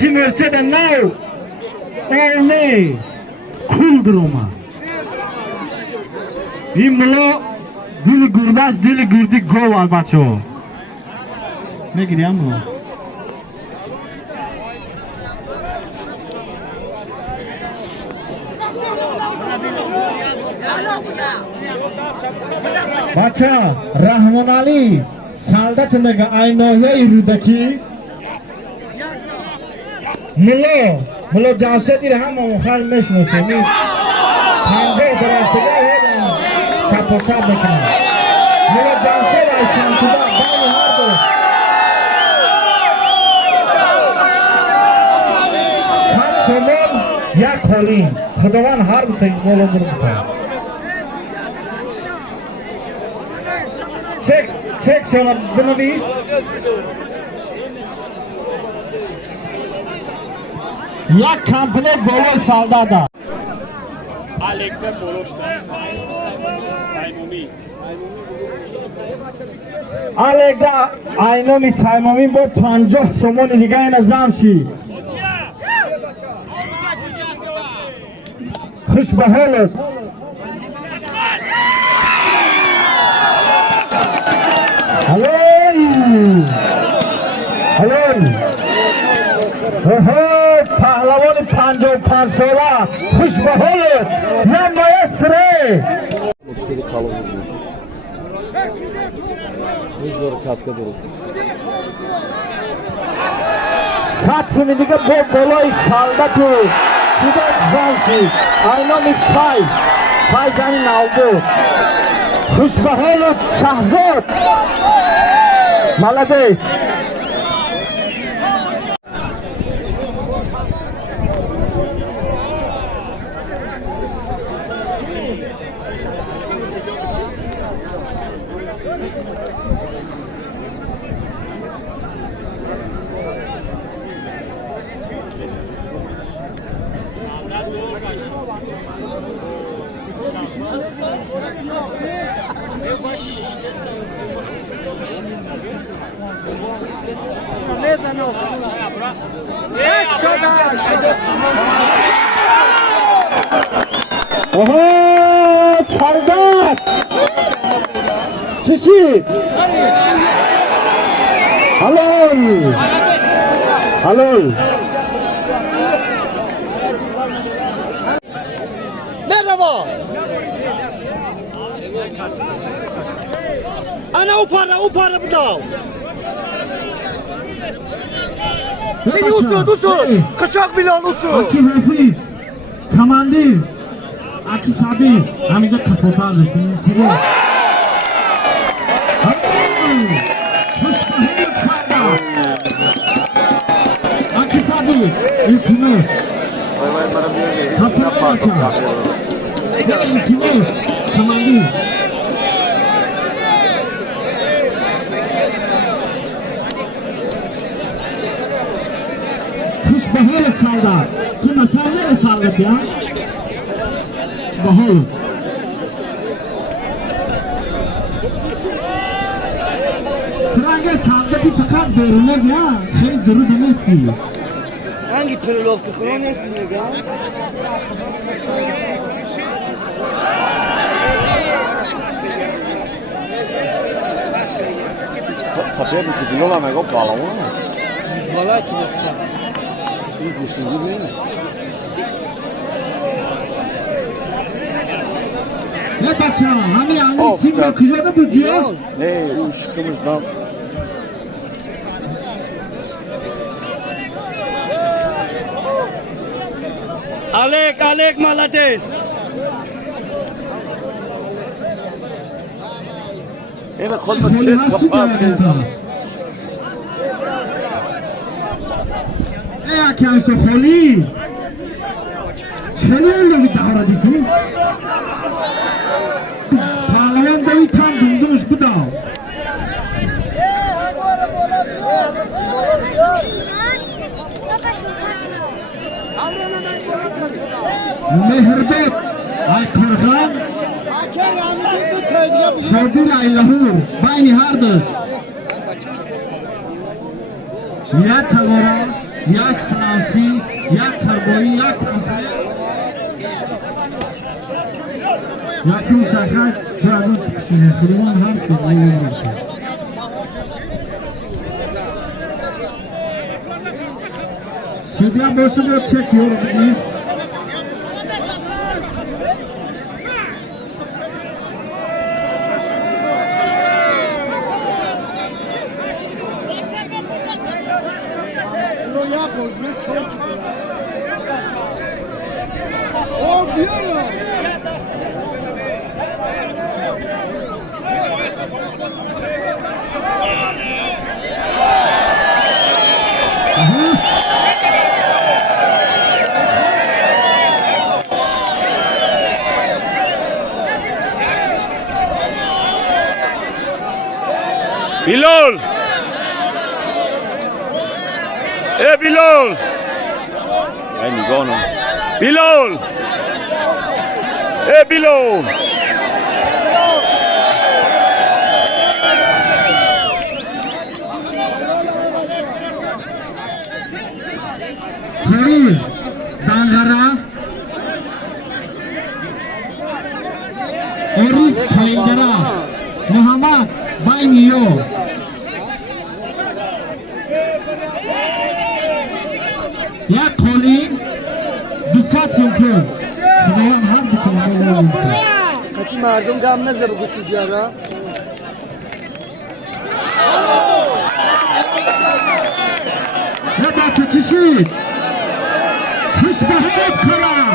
Çimerçede nav Olne Kulduruma İmlo Dili gurdas dili gurdik gova bacho Ne gireyim mi? Bacha Rahman Ali Saldatındaki Aynoya irudaki Mulo Cavsedi Rahman Mukhal Meshnoseni Khanze Daraftega Hedam Kaposha Bekna Mulo Cavsedi Aysantuda Bani Hardo Sat Somon Ya Kholin Khudavan Hardo Tek Molo Murumta Çek sana bunu biz. Ya komplet bolo saldada. Alekber boloşta. Saymomi. Alekda Aynomi Saymomi bo 50 somon دیگه نظامشی. خوش به حالت. Hello. Pahlavon 55 sola خوش به حالت یا مایستره مشکلی kalın oluyor. Mecbur kaska doğru. Satsimi دیگه با بالای سالداتو دیگه زنشی Aynomi Fay زنی نالدو خوش به حالت شهزاد مالدیس Oho Saldat Çişi Halol Merhaba. Ana o para bir daha. Seni usul. Kaçak Bilal usul. Aki Hafiz Kamandir Aki Sabi Hamica kapotar mısın? Aki Sabi İlkini Kapıya açar İlkini Kamandir Bahar Saldat. Tu masale Saldat ya. Bahar. Trange Saldat'i fakat derine ya. Şey duru demesi. Hangi Perelov kıkıran yapmıyor ya? Sapendo que viu lá negócio bala, Yüz bala ki nasıl? Sim, custa gibi değil mi? Ne baca? Hani anne sim bakıyor da bu diyor. Ne ışıkımızdan. Alek Malades. Evet, kolda çek kapaz. Ya kâse khali. Chalo lo bir daha radikun. Parlament da bir tam dumdumuş bu da. Mehrdep Aykırgan Şadir Aylahur Bayni hardır Ya tavara یک سلامسی، یک کربایی، یک کافه، یکی مشخص دو از اون چکشونه خودمان هم که زیادی باشه. سودیا باشه باید چک یورو بدیم. Bilal! Bilal! Ay nigah na. Bilal! Bilal! Khalil, Dangara, Orif Khaindara, Muhammad Bainiyo. یک کلی 200 یوکل خدایم هر بکنه بایدیم که Kati mardum gam ne zabı kusucara? یک چشید خوش بهت کنم